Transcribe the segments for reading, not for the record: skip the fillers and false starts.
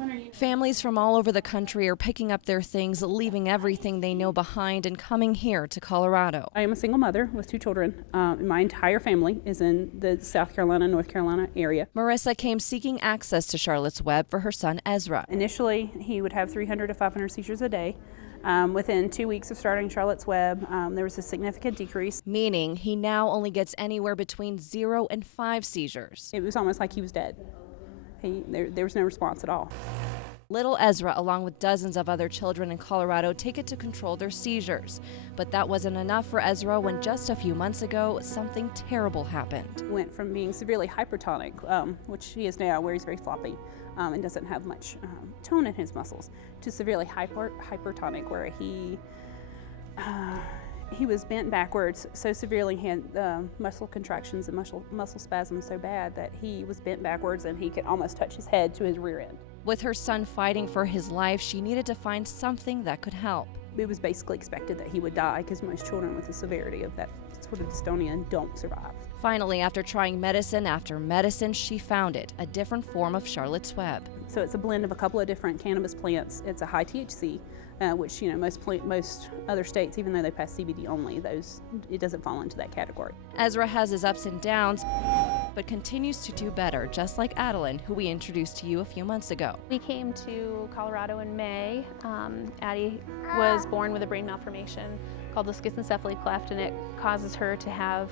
one are you? Families from all over the country are picking up their things, leaving everything they know behind and coming here to Colorado. I am a single mother with 2 children. My entire family is in the South Carolina, North Carolina area. Marissa came seeking access to Charlotte's Web for her son Ezra. Initially, he would have 300 to 500 seizures a day. Within 2 weeks of starting Charlotte's Web, there was a significant decrease. Meaning he now only gets anywhere between 0 and 5 seizures. It was almost like he was dead. There was no response at all. Little Ezra, along with dozens of other children in Colorado, take it to control their seizures. But that wasn't enough for Ezra when just a few months ago, something terrible happened. Went from being severely hypertonic, which he is now, where he's very floppy and doesn't have much tone in his muscles, to severely hypertonic, where he was bent backwards so severely, he had muscle contractions and muscle spasms so bad that he was bent backwards and he could almost touch his head to his rear end. With her son fighting for his life, she needed to find something that could help. It was basically expected that he would die because most children with the severity of that sort of dystonia don't survive. Finally, after trying medicine after medicine, she found it, a different form of Charlotte's Web. So it's a blend of a couple of different cannabis plants. It's a high THC, which most other states, even though they pass CBD only, it doesn't fall into that category. Ezra has his ups and downs, but continues to do better, just like Adeline, who we introduced to you a few months ago. We came to Colorado in May. Addie was born with a brain malformation called the schizencephaly cleft, and it causes her to have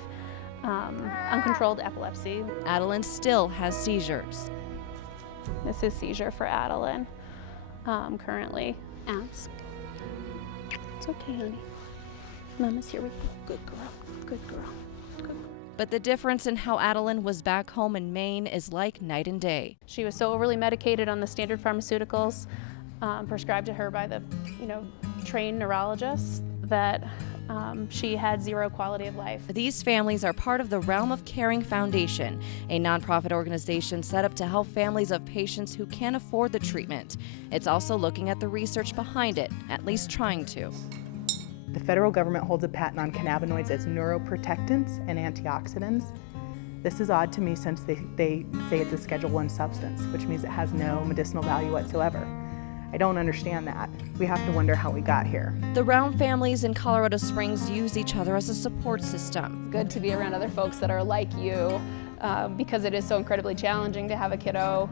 uncontrolled epilepsy. Adeline still has seizures. This is seizure for Adeline currently. Ask. It's okay, honey. Mama's here with you. Good girl. Good girl. Good girl. But the difference in how Adeline was back home in Maine is like night and day. She was so overly medicated on the standard pharmaceuticals prescribed to her by the trained neurologist that she had zero quality of life. These families are part of the Realm of Caring Foundation, a nonprofit organization set up to help families of patients who can't afford the treatment. It's also looking at the research behind it, at least trying to. The federal government holds a patent on cannabinoids as neuroprotectants and antioxidants. This is odd to me since they say it's a Schedule I substance, which means it has no medicinal value whatsoever. I don't understand that. We have to wonder how we got here. The Realm families in Colorado Springs use each other as a support system. It's good to be around other folks that are like you because it is so incredibly challenging to have a kiddo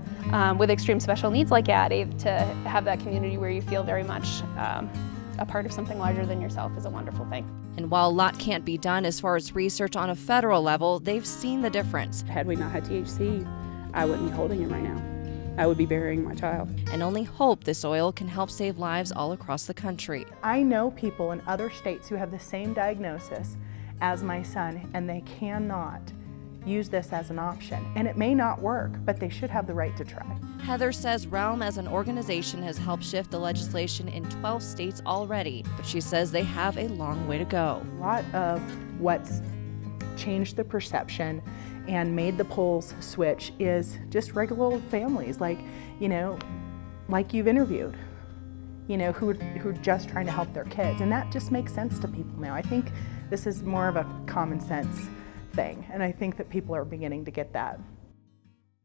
with extreme special needs like Addie. To have that community where you feel very much a part of something larger than yourself is a wonderful thing. And while a lot can't be done as far as research on a federal level, they've seen the difference. Had we not had THC, I wouldn't be holding him right now. I would be burying my child. And only hope this oil can help save lives all across the country. I know people in other states who have the same diagnosis as my son, and they cannot use this as an option. And it may not work, but they should have the right to try. Heather says Realm as an organization has helped shift the legislation in 12 states already, but she says they have a long way to go. A lot of what's changed the perception and made the polls switch is just regular old families like you've interviewed, who are just trying to help their kids. And that just makes sense to people now. I think this is more of a common sense thing, and I think that people are beginning to get that.